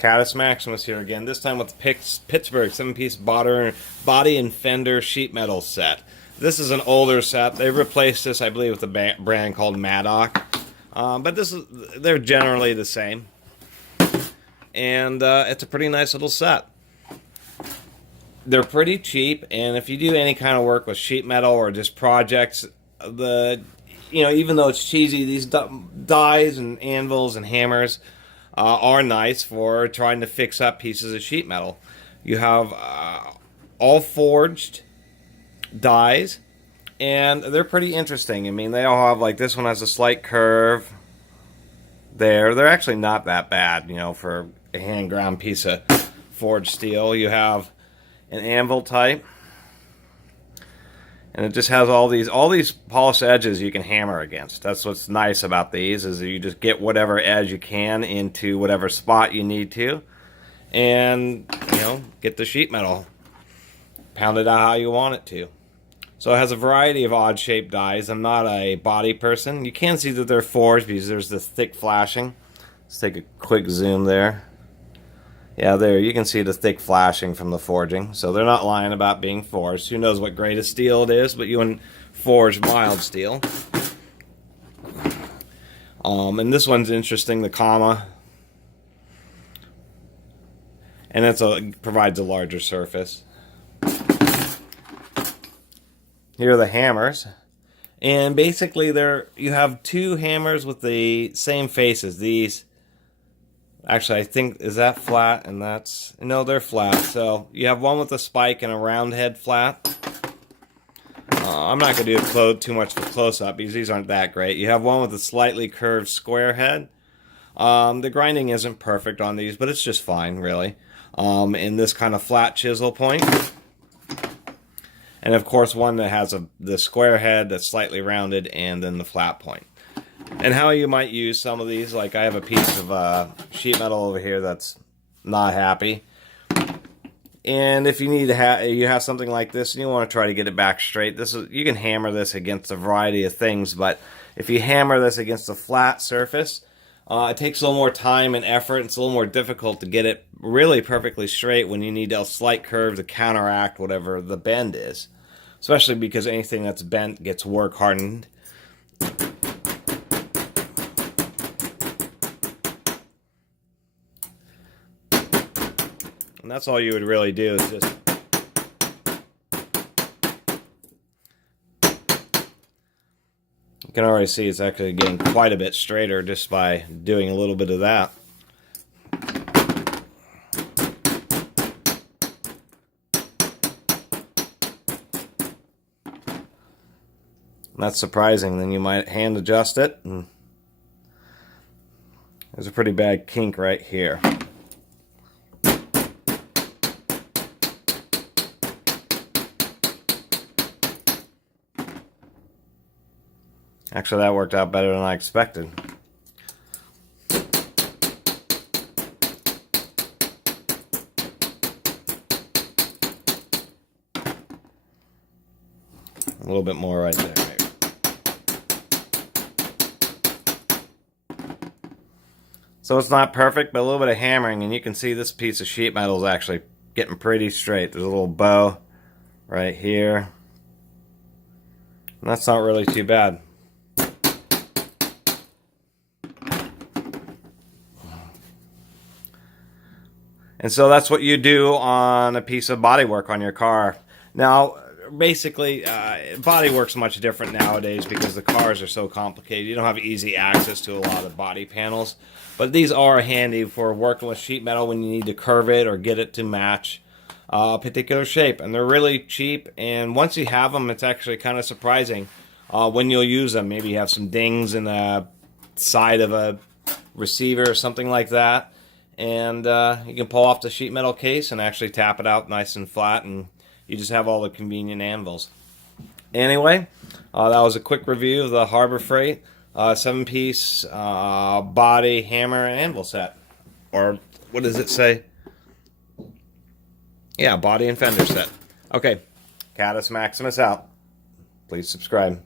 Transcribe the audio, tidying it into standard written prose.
Caddis Maximus here again, this time with the Pittsburgh 7-piece body and fender sheet metal set. This is an older set. They replaced this, I believe, with a brand called Maddock. But they're generally the same. And it's a pretty nice little set. They're pretty cheap, and if you do any kind of work with sheet metal or just projects, even though it's cheesy, these dies and anvils and hammers are nice for trying to fix up pieces of sheet metal. You have all forged dies, and they're pretty interesting. I mean, they all have, like, this one has a slight curve there. They're actually not that bad, for a hand ground piece of forged steel. You have an anvil type, and it just has all these polished edges you can hammer against. That's what's nice about these, is you just get whatever edge you can into whatever spot you need to, and get the sheet metal pounded out how you want it to. So it has a variety of odd shaped dies. I'm not a body person. You can see that they're forged because there's this thick flashing. Let's take a quick zoom there. Yeah, there, you can see the thick flashing from the forging. So they're not lying about being forged. Who knows what grade of steel it is, but you can forge mild steel. And this one's interesting, the comma. And it provides a larger surface. Here are the hammers. And basically you have two hammers with the same faces. These, actually, I think, is that flat? And no, they're flat. So you have one with a spike and a round head flat. I'm not going to do too much of a close-up because these aren't that great. You have one with a slightly curved square head. The grinding isn't perfect on these, but it's just fine, really. In this kind of flat chisel point. And, of course, one that has the square head that's slightly rounded and then the flat point. And how you might use some of these, like I have a piece of sheet metal over here that's not happy. And if you need to you have something like this and you want to try to get it back straight, you can hammer this against a variety of things, but if you hammer this against a flat surface, it takes a little more time and effort. It's a little more difficult to get it really perfectly straight when you need a slight curve to counteract whatever the bend is. Especially because anything that's bent gets work hardened. And that's all you would really do is just you can already see it's actually getting quite a bit straighter just by doing a little bit of that. And that's surprising. Then you might hand adjust it, and there's a pretty bad kink right here. Actually, that worked out better than I expected. A little bit more right there, maybe. So it's not perfect, but a little bit of hammering, and you can see this piece of sheet metal is actually getting pretty straight. There's a little bow right here. And that's not really too bad. And so that's what you do on a piece of bodywork on your car. Now, basically, bodywork's much different nowadays because the cars are so complicated. You don't have easy access to a lot of body panels. But these are handy for working with sheet metal when you need to curve it or get it to match a particular shape. And they're really cheap. And once you have them, it's actually kind of surprising when you'll use them. Maybe you have some dings in the side of a receiver or something like that. And you can pull off the sheet metal case and actually tap it out nice and flat, and you just have all the convenient anvils. Anyway, that was a quick review of the Harbor Freight 7-piece body, hammer, and anvil set. Or what does it say? Yeah, body and fender set. Okay, Caddis Maximus out. Please subscribe.